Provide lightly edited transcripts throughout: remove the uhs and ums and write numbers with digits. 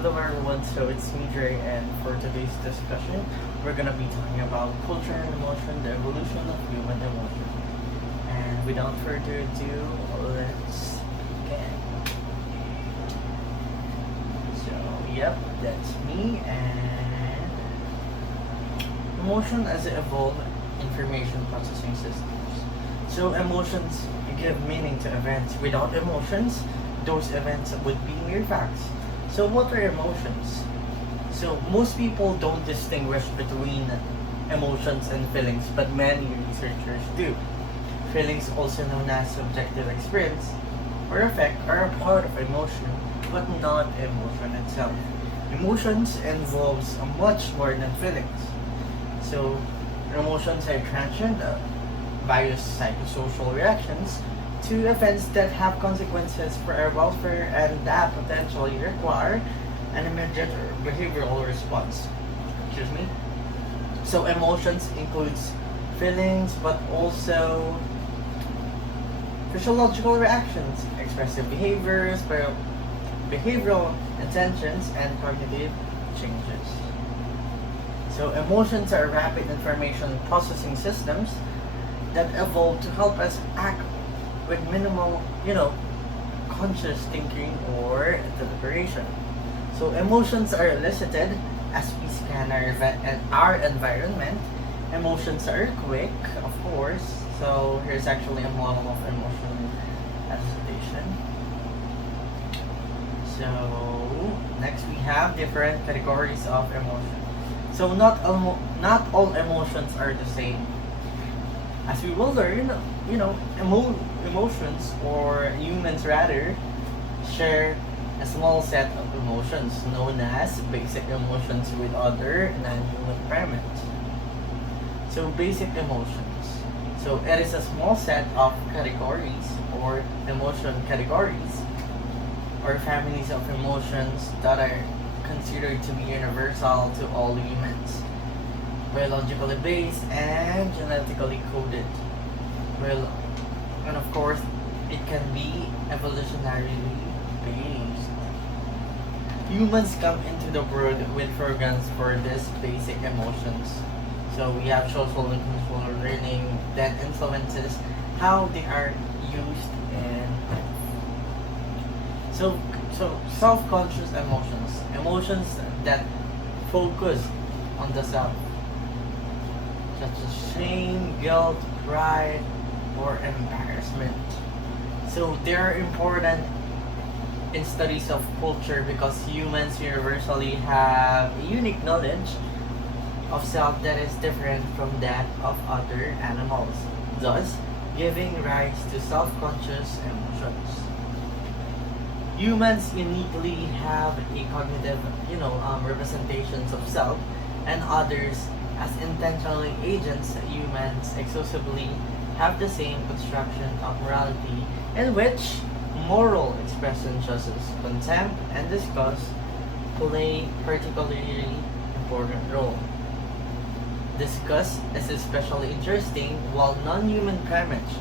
Hello everyone, so it's me Dre, and for today's discussion, we're gonna be talking about culture and emotion, the evolution of human emotion. And without further ado, let's begin. So, yep, that's me, and emotion as it evolved information processing systems. So, emotions give meaning to events. Without emotions, those events would be mere facts. So, what are emotions? So, most people don't distinguish between emotions and feelings, but many researchers do. Feelings, also known as subjective experience or affect, are a part of emotion, but not emotion itself. Emotions involves much more than feelings. So, emotions are transient, various psychosocial reactions to events that have consequences for our welfare and that potentially require an immediate behavioral response. Excuse me. So emotions includes feelings, but also physiological reactions, expressive behaviors, behavioral intentions, and cognitive changes. So emotions are rapid information processing systems that evolved to help us act with minimal, conscious thinking or deliberation. So emotions are elicited as we scan our environment. Emotions are quick, of course. So here's actually a model of emotion elicitation. So next we have different categories of emotion. So not all emotions are the same. As we will learn, emotions, or humans rather, share a small set of emotions known as basic emotions with other non-human primates. So basic emotions. So it is a small set of categories or emotion categories or families of emotions that are considered to be universal to all humans, biologically based and genetically coded. Well, and of course, it can be evolutionarily based. Humans come into the world with programs for these basic emotions. So we have social and cultural learning that influences how they are used and so self-conscious emotions that focus on the self, such as shame, guilt, pride, or embarrassment. So they are important in studies of culture because humans universally have a unique knowledge of self that is different from that of other animals, thus giving rise to self-conscious emotions. Humans uniquely have a cognitive, representations of self and others as intentionally agents. Humans exclusively have the same construction of morality in which moral expressions such as contempt and disgust play particularly important role. Disgust is especially interesting while non-human primates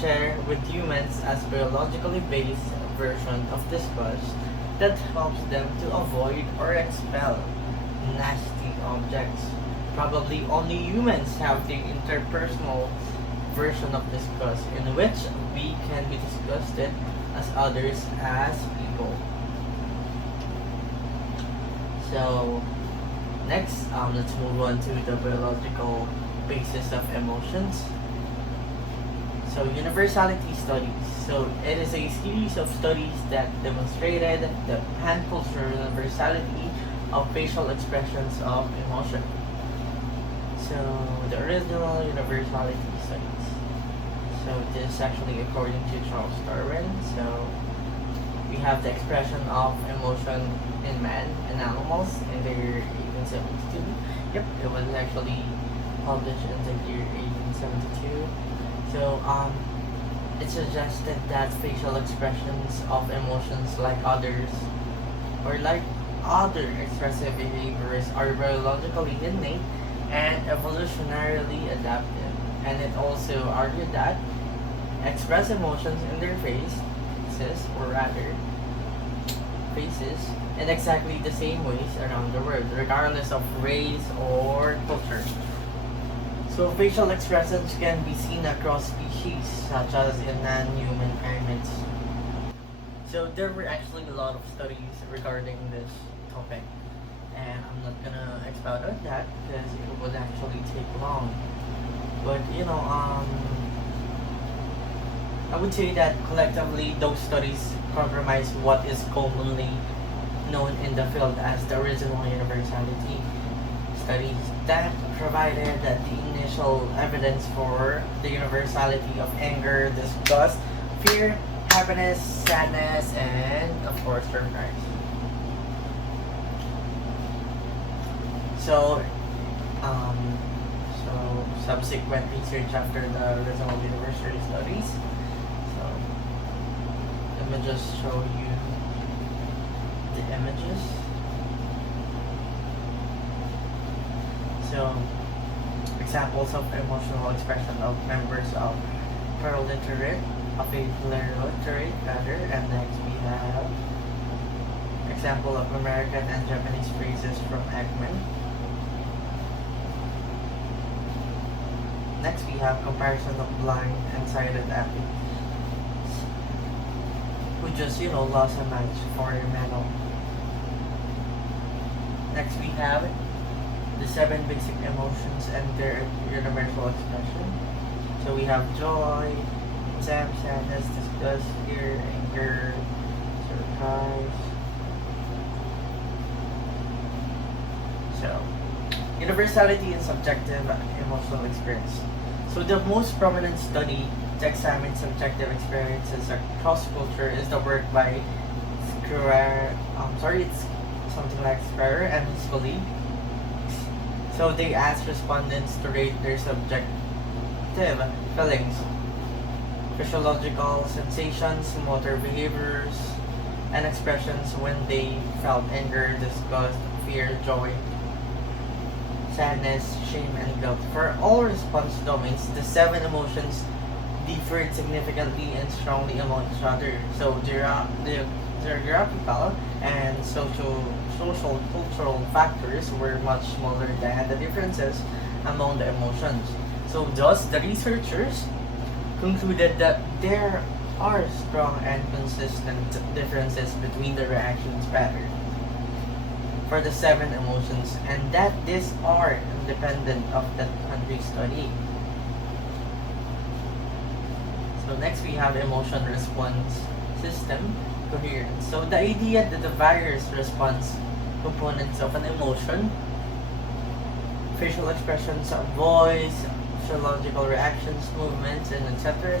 share with humans as biologically based version of disgust that helps them to avoid or expel nasty objects. Probably only humans have the interpersonal version of disgust in which we can be disgusted as others as people. So next, let's move on to the biological basis of emotions. So universality studies. So it is a series of studies that demonstrated the pan-cultural universality of facial expressions of emotion. So the original universality studies. So this is actually according to Charles Darwin. So we have the expression of emotion in man and animals in the year 1872. Yep, it was actually published in the year 1872. So it suggested that facial expressions of emotions like other expressive behaviors are biologically innate and evolutionarily adaptive. And it also argued that express emotions in their faces, or rather faces in exactly the same ways around the world, regardless of race or culture. So facial expressions can be seen across species, such as in non-human primates. So there were actually a lot of studies regarding this topic, and I'm not gonna expound on that because it would actually take long. But I would say that collectively those studies compromise what is commonly known in the field as the original universality. Studies that provided the initial evidence for the universality of anger, disgust, fear, happiness, sadness, and of course surprise. So, um, subsequent research after the original universality studies. So let me just show you the images. So, examples of emotional expression of members of paralliterate, of a pluraliterate rather, and next we have example of American and Japanese phrases from Ekman. Next we have comparison of blind and sighted athletes who just lost a match for a medal. Next we have the 7 basic emotions and their universal expression. So we have joy, sadness, disgust, fear, anger, surprise. So, universality and subjective emotional experience. So the most prominent study to examine subjective experiences across culture is the work by it's something like Square and his colleague. So they asked respondents to rate their subjective feelings, physiological sensations, motor behaviors, and expressions when they felt anger, disgust, fear, joy, sadness, shame, and guilt. For all response domains, the 7 emotions differed significantly and strongly among each other. So the geographical and social cultural factors were much smaller than the differences among the emotions. So thus the researchers concluded that there are strong and consistent differences between the reactions pattern for the 7 emotions, and that these are independent of the country study. So next we have emotion response system coherence. So the idea that the various response components of an emotion, facial expressions of voice, physiological reactions, movements, and etc.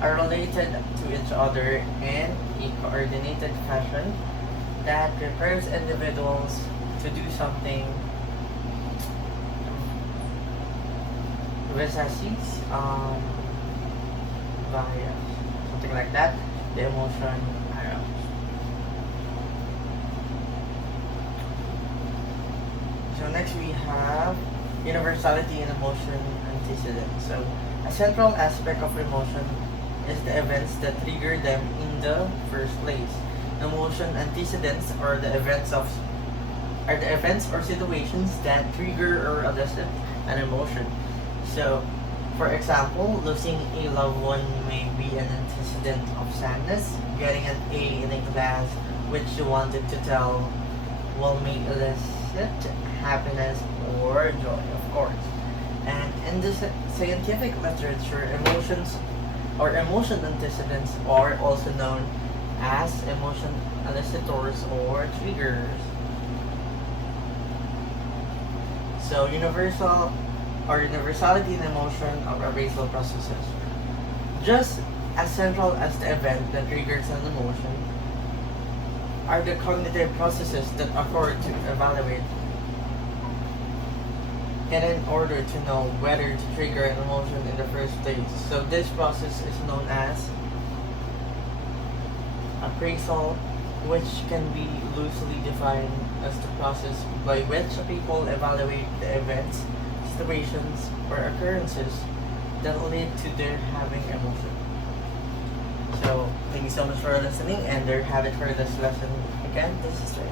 are related to each other in a coordinated fashion that prepares individuals to do something versus via something like that, the emotion aroused. So next we have universality in emotion antecedents. So a central aspect of emotion is the events that trigger them in the first place. Emotion antecedents are the events or situations that trigger or elicit an emotion. So, for example, losing a loved one may be an antecedent of sadness. Getting an A in a class which you wanted to tell may elicit happiness or joy, of course. And in the scientific literature, emotions or emotion antecedents are also known as emotion elicitors or triggers. So universality in emotion or arousal processes. Just as central as the event that triggers an emotion are the cognitive processes that occur to evaluate and in order to know whether to trigger an emotion in the first place. So this process is known as appraisal, which can be loosely defined as the process by which people evaluate the events, situations, or occurrences that lead to their having emotion. So, the you so much for listening, and there have it for this lesson. Again, this is Ray.